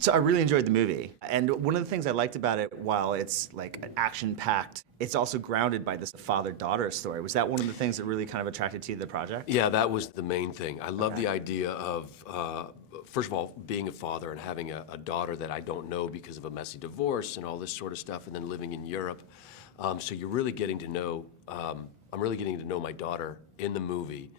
So I really enjoyed the movie. And one of the things I liked about it, while it's like action-packed, it's also grounded by this father-daughter story. Was that one of the things that really kind of attracted to you to the project? Yeah, that was the main thing. I love the idea of, first of all, being a father and having a daughter that I don't know because of a messy divorce and all this sort of stuff, and then living in Europe. So you're really getting to know, I'm really getting to know my daughter in the movie.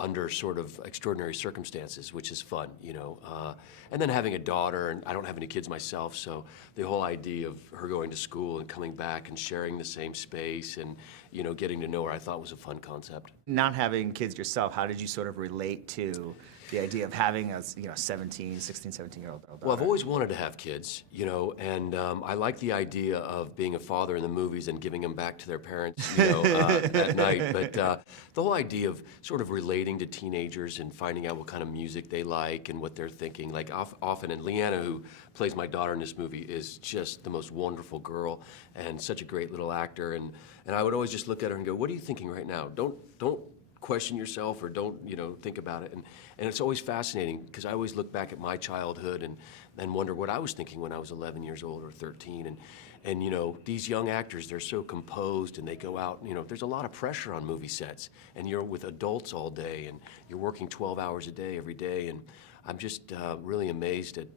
Under sort of extraordinary circumstances, which is fun, you know. And then having a daughter, and I don't have any kids myself, so the whole idea of her going to school and coming back and sharing the same space and, you know, getting to know her, I thought was a fun concept. Not having kids yourself, how did you sort of relate to the idea of having a 16, 17-year-old daughter? Well, I've always wanted to have kids, you know, and I like the idea of being a father in the movies and giving them back to their parents, you know, at night. But the whole idea of sort of relating to teenagers and finding out what kind of music they like and what they're thinking, like often, and Leanna, who plays my daughter in this movie, is just the most wonderful girl and such a great little actor. And I would always just look at her and go, what are you thinking right now? Don't question yourself or don't, you know, think about it. And it's always fascinating because I always look back at my childhood and wonder what I was thinking when I was 11 years old or 13. And you know, these young actors, they're so composed and they go out, you know, there's a lot of pressure on movie sets and you're with adults all day and you're working 12 hours a day every day. And I'm just really amazed at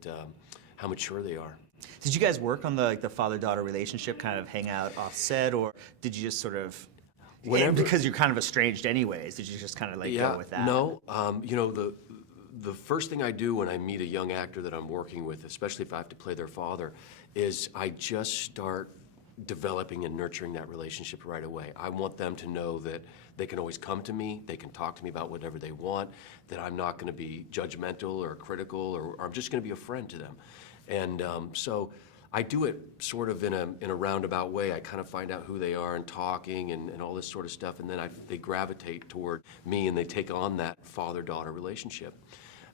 how mature they are. Did you guys work on the father-daughter relationship, kind of hang out off set, or did you just sort of, because you're kind of estranged anyways, did you just kind of go with that? No, you know, the first thing I do when I meet a young actor that I'm working with, especially if I have to play their father, is I just start developing and nurturing that relationship right away. I want them to know that they can always come to me, they can talk to me about whatever they want, that I'm not going to be judgmental or critical, or I'm just going to be a friend to them. And so I do it sort of in a roundabout way. I kind of find out who they are and talking and all this sort of stuff, and then they gravitate toward me and they take on that father-daughter relationship.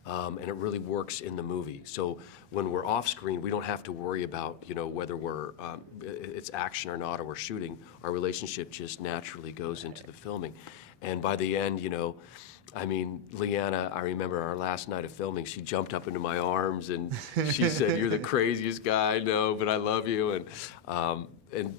And it really works in the movie. So when we're off screen, we don't have to worry about, you know, whether it's action or not, or we're shooting. Our relationship just naturally goes into the filming. And by the end, you know, I mean, Leanna, I remember our last night of filming, she jumped up into my arms and she said, "You're the craziest guy I know, but I love you." And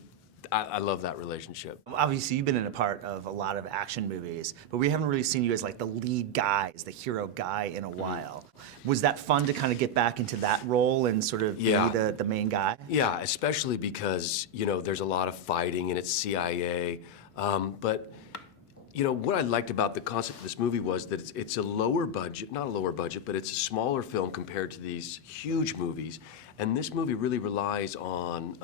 I love that relationship. Obviously, you've been in a part of a lot of action movies, but we haven't really seen you as like the lead guy, as the hero guy in a while. Was that fun to kind of get back into that role and sort of be the main guy? Yeah, especially because, you know, there's a lot of fighting and it's CIA, but you know, what I liked about the concept of this movie was that it's a lower budget, not a lower budget, but it's a smaller film compared to these huge movies. And this movie really relies on,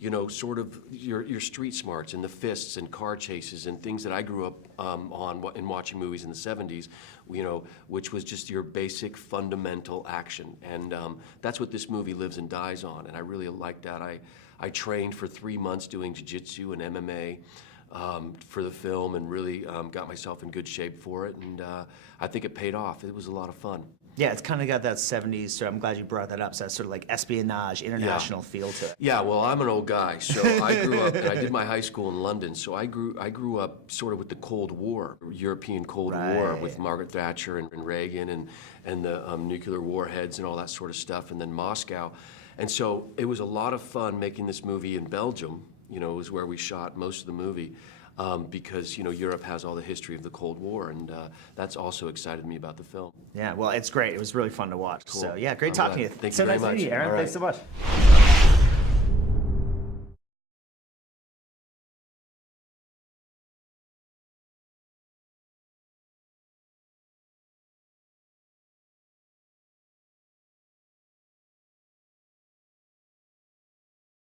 you know, sort of your street smarts and the fists and car chases and things that I grew up on in watching movies in the 70s, you know, which was just your basic fundamental action. And that's what this movie lives and dies on. And I really liked that. I trained for 3 months doing jiu-jitsu and MMA. For the film, and really got myself in good shape for it, and I think it paid off. It was a lot of fun. Yeah, it's kind of got that 70s, so I'm glad you brought that up, so that's sort of like espionage, international feel to it. Yeah, well, I'm an old guy, so I grew up, and I did my high school in London, so I grew up sort of with the Cold War, European Cold War, with Margaret Thatcher and Reagan and the nuclear warheads and all that sort of stuff, and then Moscow. And so it was a lot of fun making this movie in Belgium. You know, it was where we shot most of the movie because, you know, Europe has all the history of the Cold War, and that's also excited me about the film. Yeah, well, it's great. It was really fun to watch. Cool. So, yeah, great talking to you. Thank you very much. Nice to meet you, Aaron. All right. Thanks so much.